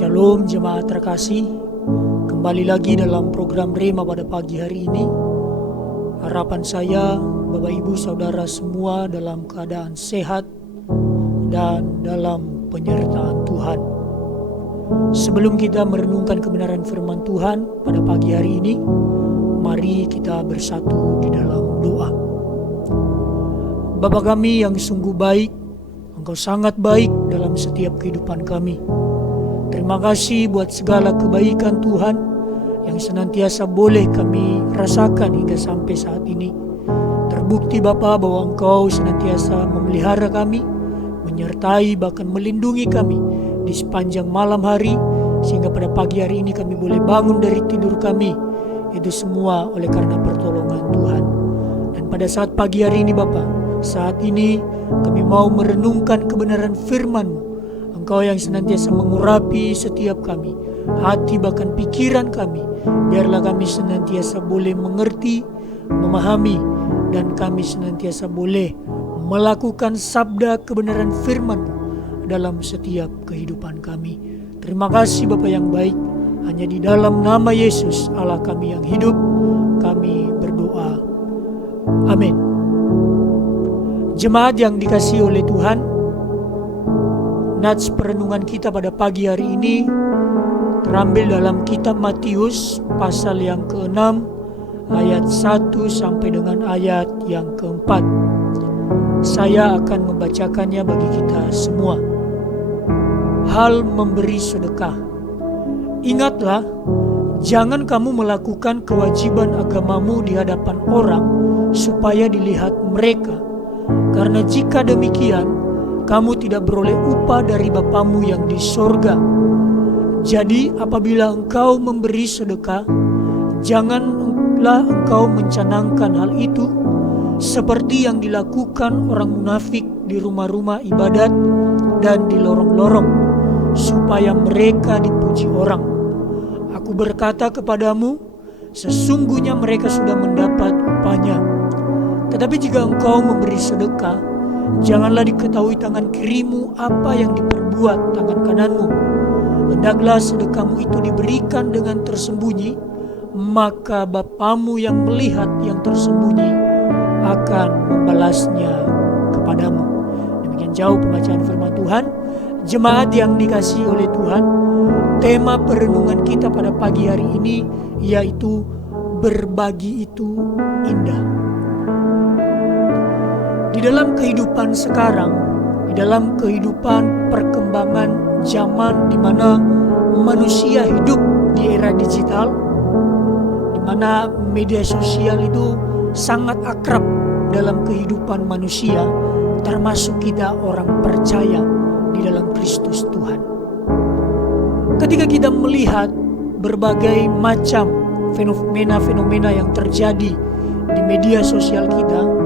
Shalom jemaat terkasih, kembali lagi dalam program Rema pada pagi hari ini. Harapan saya Bapak Ibu Saudara semua dalam keadaan sehat dan dalam penyertaan Tuhan. Sebelum kita merenungkan kebenaran firman Tuhan pada pagi hari ini, mari kita bersatu di dalam doa. Bapa kami yang sungguh baik, Engkau sangat baik dalam setiap kehidupan kami. Terima kasih buat segala kebaikan Tuhan yang senantiasa boleh kami rasakan hingga sampai saat ini. Terbukti Bapa bahwa Engkau senantiasa memelihara kami, menyertai bahkan melindungi kami di sepanjang malam hari, sehingga pada pagi hari ini kami boleh bangun dari tidur kami. Itu semua oleh karena pertolongan Tuhan. Dan pada saat pagi hari ini Bapa, saat ini kami mau merenungkan kebenaran firman-Mu. Engkau yang senantiasa mengurapi setiap kami, hati bahkan pikiran kami. Biarlah kami senantiasa boleh mengerti, memahami, dan kami senantiasa boleh melakukan sabda kebenaran firman-Mu dalam setiap kehidupan kami. Terima kasih Bapa yang baik. Hanya di dalam nama Yesus Allah kami yang hidup, kami berdoa. Amin. Jemaat yang dikasihi oleh Tuhan, nats perenungan kita pada pagi hari ini terambil dalam kitab Matius pasal yang ke-6 ayat 1 sampai dengan ayat yang ke-4. Saya akan membacakannya bagi kita semua. Hal memberi sedekah. Ingatlah, jangan kamu melakukan kewajiban agamamu di hadapan orang supaya dilihat mereka, karena jika demikian kamu tidak beroleh upah dari Bapamu yang di sorga. Jadi apabila engkau memberi sedekah, janganlah engkau mencanangkan hal itu seperti yang dilakukan orang munafik di rumah-rumah ibadat dan di lorong-lorong, supaya mereka dipuji orang. Aku berkata kepadamu, sesungguhnya mereka sudah mendapat upahnya. Tetapi jika engkau memberi sedekah, janganlah diketahui tangan kirimu apa yang diperbuat tangan kananmu. Hendaklah sedekahmu itu diberikan dengan tersembunyi, maka Bapamu yang melihat yang tersembunyi akan membalasnya kepadamu. Demikian jauh pembacaan firman Tuhan. Jemaat yang dikasihi oleh Tuhan, tema perenungan kita pada pagi hari ini yaitu berbagi itu indah. Di dalam kehidupan sekarang, di dalam kehidupan perkembangan zaman di mana manusia hidup di era digital, di mana media sosial itu sangat akrab dalam kehidupan manusia, termasuk kita orang percaya di dalam Kristus Tuhan. Ketika kita melihat berbagai macam fenomena yang terjadi di media sosial kita,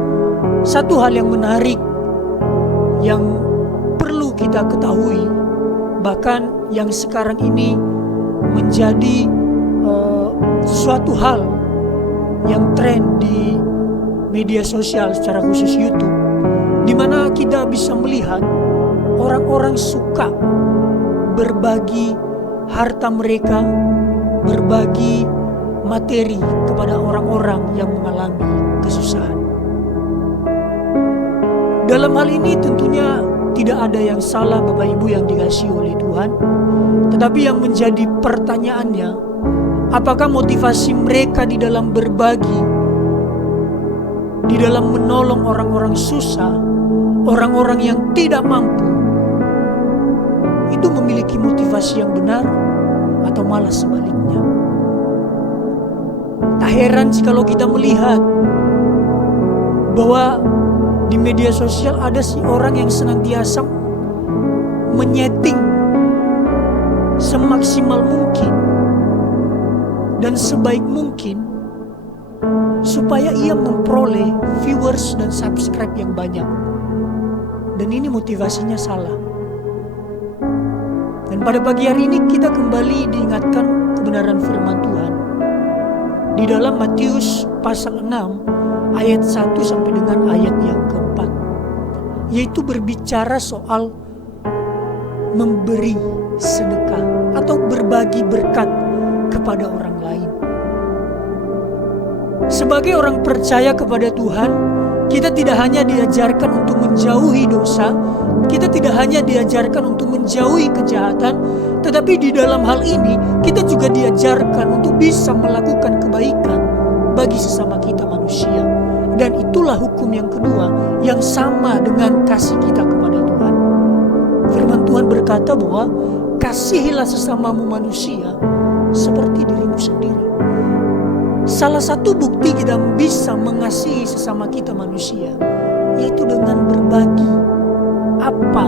satu hal yang menarik yang perlu kita ketahui, bahkan yang sekarang ini menjadi suatu hal yang tren di media sosial, secara khusus YouTube, di mana kita bisa melihat orang-orang suka berbagi harta mereka, berbagi materi kepada orang-orang yang mengalami kesusahan. Dalam hal ini tentunya tidak ada yang salah Bapak Ibu yang dikasihi oleh Tuhan. Tetapi yang menjadi pertanyaannya, apakah motivasi mereka di dalam berbagi, di dalam menolong orang-orang susah, orang-orang yang tidak mampu, itu memiliki motivasi yang benar atau malah sebaliknya? Tak heran jikalau kita melihat bahwa di media sosial ada si orang yang senantiasa menyeting semaksimal mungkin dan sebaik mungkin supaya ia memperoleh viewers dan subscribe yang banyak. Dan ini motivasinya salah. Dan pada pagi hari ini kita kembali diingatkan kebenaran firman Tuhan di dalam Matius pasal 6 ayat 1 sampai dengan ayat yang ke-4, yaitu berbicara soal memberi sedekah atau berbagi berkat kepada orang lain. Sebagai orang percaya kepada Tuhan, kita tidak hanya diajarkan untuk menjauhi dosa, kita tidak hanya diajarkan untuk menjauhi kejahatan, tetapi di dalam hal ini kita juga diajarkan untuk bisa melakukan kebaikan bagi sesama kita manusia. Dan itulah hukum yang kedua yang sama dengan kasih kita kepada Tuhan. Firman Tuhan berkata bahwa kasihilah sesamamu manusia seperti dirimu sendiri. Salah satu bukti kita bisa mengasihi sesama kita manusia yaitu dengan berbagi apa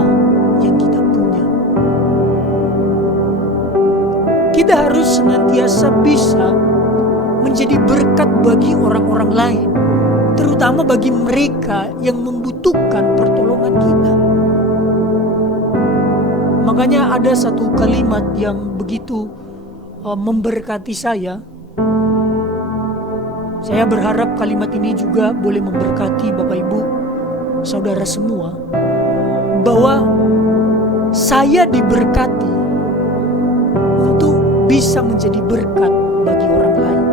yang kita punya. Kita harus senantiasa bisa menjadi berkat bagi orang-orang lain, terutama bagi mereka yang membutuhkan pertolongan kita. Makanya ada satu kalimat yang begitu memberkati saya. Saya berharap kalimat ini juga boleh memberkati Bapak Ibu, saudara semua, bahwa saya diberkati untuk bisa menjadi berkat bagi orang lain.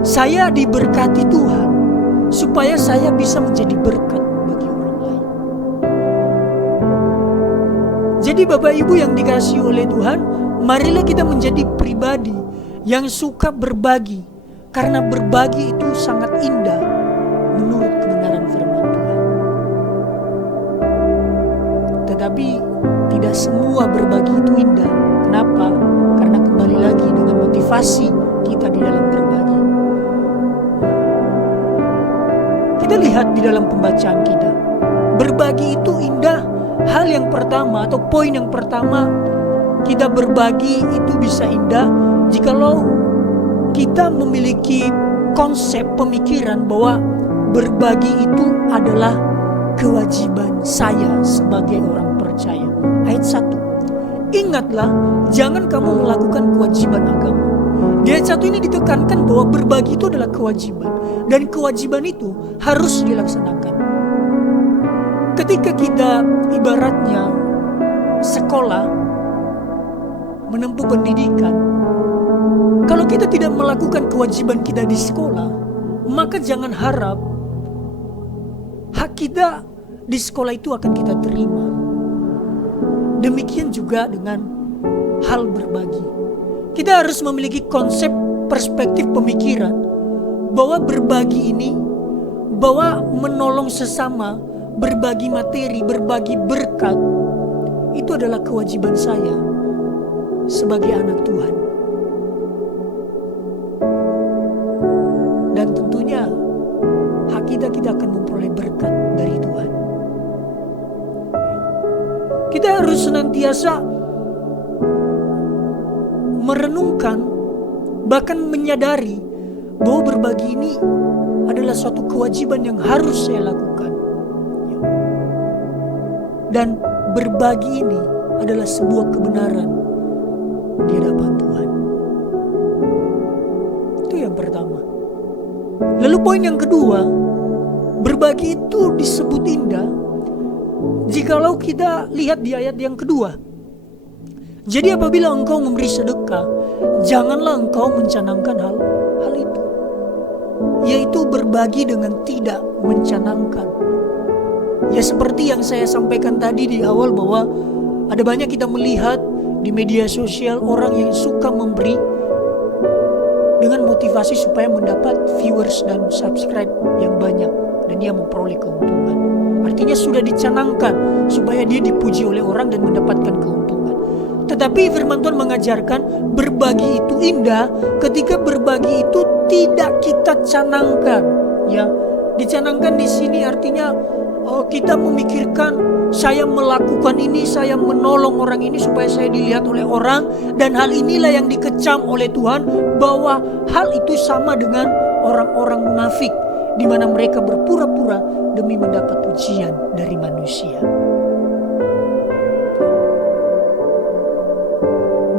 Saya diberkati Tuhan supaya saya bisa menjadi berkat bagi orang lain. Jadi Bapak Ibu yang dikasihi oleh Tuhan, marilah kita menjadi pribadi yang suka berbagi, karena berbagi itu sangat indah menurut kebenaran firman Tuhan. Tetapi tidak semua berbagi itu indah. Kenapa? Karena kembali lagi dengan motivasi kita di dalam berbagi. Kita lihat di dalam pembacaan kita, berbagi itu indah. Hal yang pertama atau poin yang pertama, kita berbagi itu bisa indah jikalau kita memiliki konsep pemikiran bahwa berbagi itu adalah kewajiban saya sebagai orang percaya. Ayat 1. Ingatlah, jangan kamu melakukan kewajiban agama. Di ayat 1 ini ditekankan bahwa berbagi itu adalah kewajiban, dan kewajiban itu harus dilaksanakan. Ketika kita ibaratnya sekolah, menempuh pendidikan, kalau kita tidak melakukan kewajiban kita di sekolah, maka jangan harap hak kita di sekolah itu akan kita terima. Demikian juga dengan hal berbagi. Kita harus memiliki konsep perspektif pemikiran bahwa berbagi ini, bahwa menolong sesama, berbagi materi, berbagi berkat, itu adalah kewajiban saya sebagai anak Tuhan. Dan tentunya hak kita akan memperoleh berkat dari Tuhan. Kita harus senantiasa merenungkan, bahkan menyadari bahwa berbagi ini adalah suatu kewajiban yang harus saya lakukan. Dan berbagi ini adalah sebuah kebenaran di hadapan Tuhan. Itu yang pertama. Lalu poin yang kedua, berbagi itu disebut indah jikalau kita lihat di ayat yang kedua. Jadi apabila engkau memberi sedekah, janganlah engkau mencanangkan hal itu, yaitu berbagi dengan tidak mencanangkan. Ya seperti yang saya sampaikan tadi di awal, bahwa ada banyak kita melihat di media sosial orang yang suka memberi dengan motivasi supaya mendapat viewers dan subscribe yang banyak, dan dia memperoleh keuntungan. Artinya sudah dicanangkan supaya dia dipuji oleh orang dan mendapatkan keuntungan. Tetapi firman Tuhan mengajarkan berbagi itu indah ketika berbagi itu tidak kita canangkan. Ya, dicanangkan di sini artinya kita memikirkan saya melakukan ini, saya menolong orang ini supaya saya dilihat oleh orang, dan hal inilah yang dikecam oleh Tuhan, bahwa hal itu sama dengan orang-orang munafik di mana mereka berpura-pura demi mendapat pujian dari manusia.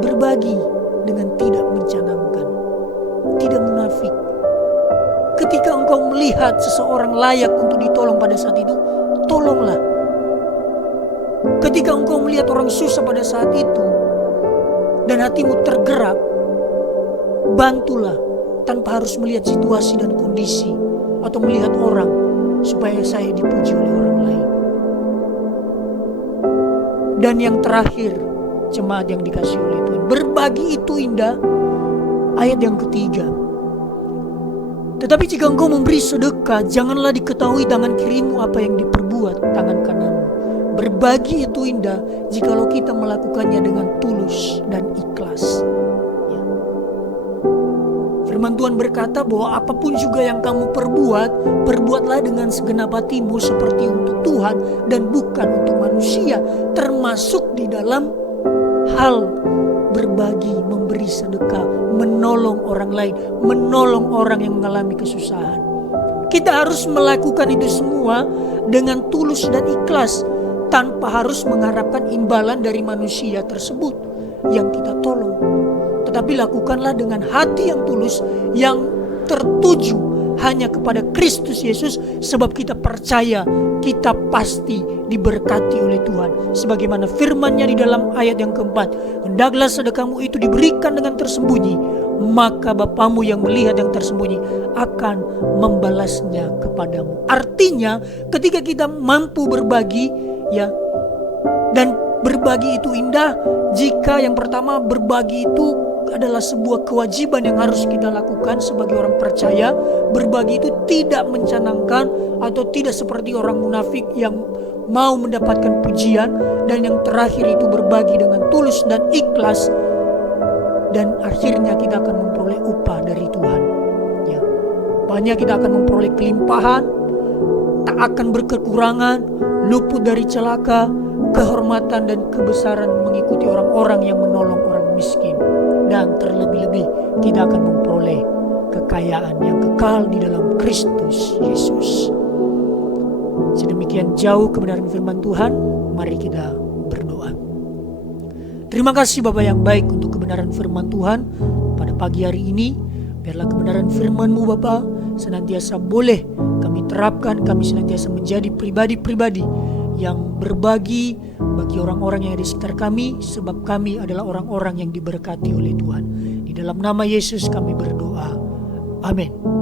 Berbagi dengan tidak mencanangkan, tidak munafik. Ketika engkau melihat seseorang layak untuk ditolong pada saat itu, tolonglah. Ketika Ketika engkau melihat orang susah pada saat itu dan hatimu tergerak, bantulah tanpa harus melihat situasi dan kondisi atau melihat orang, supaya saya dipuji oleh orang lain. Dan yang terakhir, jemaat yang dikasihi oleh Tuhan, berbagi itu indah. Ayat yang ketiga, tetapi jika engkau memberi sedekah, janganlah diketahui tangan kirimu apa yang diperbuat tangan kananmu. Berbagi itu indah jikalau kita melakukannya dengan tulus dan ikhlas. Ya. Firman Tuhan berkata bahwa apapun juga yang kamu perbuat, perbuatlah dengan segenap hatimu seperti untuk Tuhan dan bukan untuk manusia, termasuk di dalam hal berbagi, memberi sedekah, menolong orang lain, menolong orang yang mengalami kesusahan. Kita harus melakukan itu semua dengan tulus dan ikhlas, tanpa harus mengharapkan imbalan dari manusia tersebut yang kita tolong. Tetapi lakukanlah dengan hati yang tulus, yang tertuju hanya kepada Kristus Yesus, sebab kita percaya kita pasti diberkati oleh Tuhan. Sebagaimana firman-Nya di dalam ayat yang keempat, hendaklah sedekahmu itu diberikan dengan tersembunyi, maka Bapamu yang melihat yang tersembunyi akan membalasnya kepadamu. Artinya ketika kita mampu berbagi, ya, dan berbagi itu indah jika yang pertama, berbagi itu adalah sebuah kewajiban yang harus kita lakukan sebagai orang percaya. Berbagi itu tidak mencanangkan atau tidak seperti orang munafik yang mau mendapatkan pujian. Dan yang terakhir itu berbagi dengan tulus dan ikhlas, dan akhirnya kita akan memperoleh upah dari Tuhan. Ya, banyak kita akan memperoleh kelimpahan, tak akan berkekurangan, luput dari celaka, kehormatan dan kebesaran mengikuti orang-orang yang menolong orang miskin. Dan terlebih-lebih kita akan memperoleh kekayaan yang kekal di dalam Kristus Yesus. Sedemikian jauh kebenaran firman Tuhan, mari kita berdoa. Terima kasih Bapa yang baik untuk kebenaran firman Tuhan pada pagi hari ini. Biarlah kebenaran firman-Mu Bapa senantiasa boleh kami terapkan, kami senantiasa menjadi pribadi-pribadi yang berbagi bagi orang-orang yang ada di sekitar kami, sebab kami adalah orang-orang yang diberkati oleh Tuhan. Di dalam nama Yesus kami berdoa. Amin.